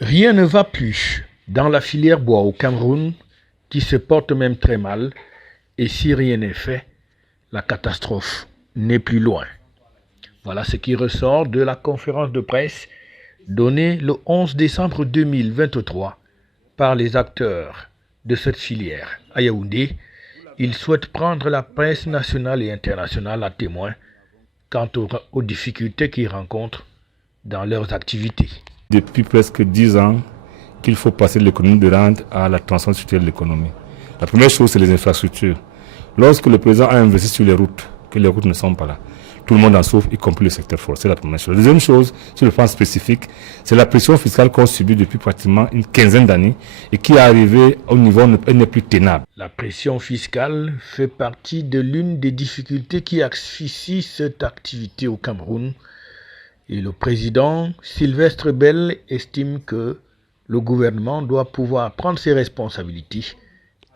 Rien ne va plus dans la filière bois au Cameroun, qui se porte même très mal, et si rien n'est fait, la catastrophe n'est plus loin. Voilà ce qui ressort de la conférence de presse donnée le 11 décembre 2023 par les acteurs de cette filière. À Yaoundé, ils souhaitent prendre la presse nationale et internationale à témoin quant aux difficultés qu'ils rencontrent dans leurs activités. Depuis presque 10 ans qu'il faut passer de l'économie de rente à la transition structurelle de l'économie. La première chose, c'est les infrastructures. Lorsque le président a investi sur les routes, que les routes ne sont pas là, tout le monde en souffre, y compris le secteur forestier, c'est la première chose. La deuxième chose, sur le plan spécifique, c'est la pression fiscale qu'on subit depuis pratiquement une quinzaine d'années et qui est arrivée au niveau où elle n'est plus tenable. La pression fiscale fait partie de l'une des difficultés qui asphyxie cette activité au Cameroun. Et le président Sylvestre Bell estime que le gouvernement doit pouvoir prendre ses responsabilités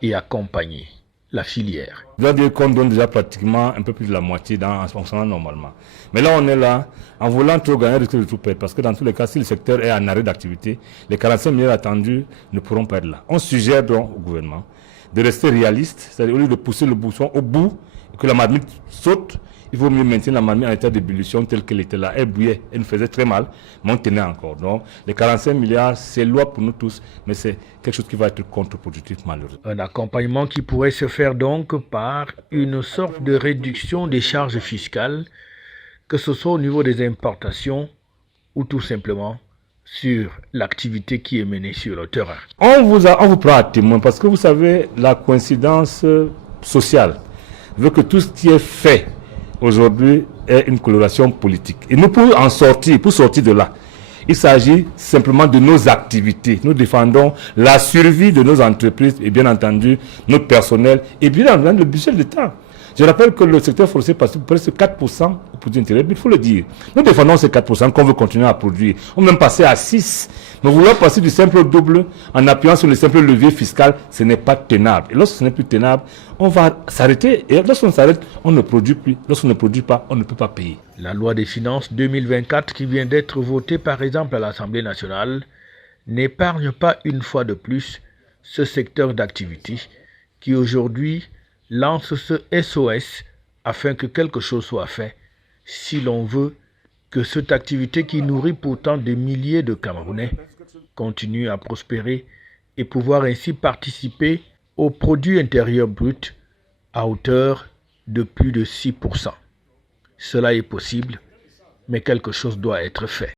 et accompagner la filière. Je dois dire qu'on donne déjà pratiquement un peu plus de la moitié en fonctionnant normalement. Mais là, on est là, en voulant trop gagner, risque de tout perdre. Parce que dans tous les cas, si le secteur est en arrêt d'activité, les 45 milliards attendus ne pourront pas être là. On suggère donc au gouvernement de rester réaliste, c'est-à-dire au lieu de pousser le bouchon au bout, et que la marmite saute, il vaut mieux maintenir la marmite en état d'ébullition telle qu'elle était là. Elle bouillait, elle nous faisait très mal, mais on tenait encore. Donc, les 45 milliards, c'est loin pour nous tous, mais c'est quelque chose qui va être contre-productif malheureusement. Un accompagnement qui pourrait se faire donc par une sorte de réduction des charges fiscales, que ce soit au niveau des importations ou tout simplement sur l'activité qui est menée sur le terrain. On vous prend à témoin parce que vous savez, la coïncidence sociale veut que tout ce qui est fait aujourd'hui est une coloration politique. Et nous, pour sortir de là, il s'agit simplement de nos activités. Nous défendons la survie de nos entreprises et bien entendu notre personnel et bien entendu le budget de l'État. Je rappelle que le secteur forestier participe presque 4% au produit intérieur, il faut le dire. Nous défendons ces 4% qu'on veut continuer à produire. On peut même passer à 6%. Mais vouloir passer du simple au double en appuyant sur le simple levier fiscal, ce n'est pas tenable. Et lorsque ce n'est plus tenable, on va s'arrêter. Et lorsqu'on s'arrête, on ne produit plus. Lorsqu'on ne produit pas, on ne peut pas payer. La loi des finances 2024 qui vient d'être votée par exemple à l'Assemblée nationale n'épargne pas une fois de plus ce secteur d'activité qui aujourd'hui lance ce SOS afin que quelque chose soit fait si l'on veut que cette activité qui nourrit pourtant des milliers de Camerounais continue à prospérer et pouvoir ainsi participer au produit intérieur brut à hauteur de plus de 6%. Cela est possible, mais quelque chose doit être fait.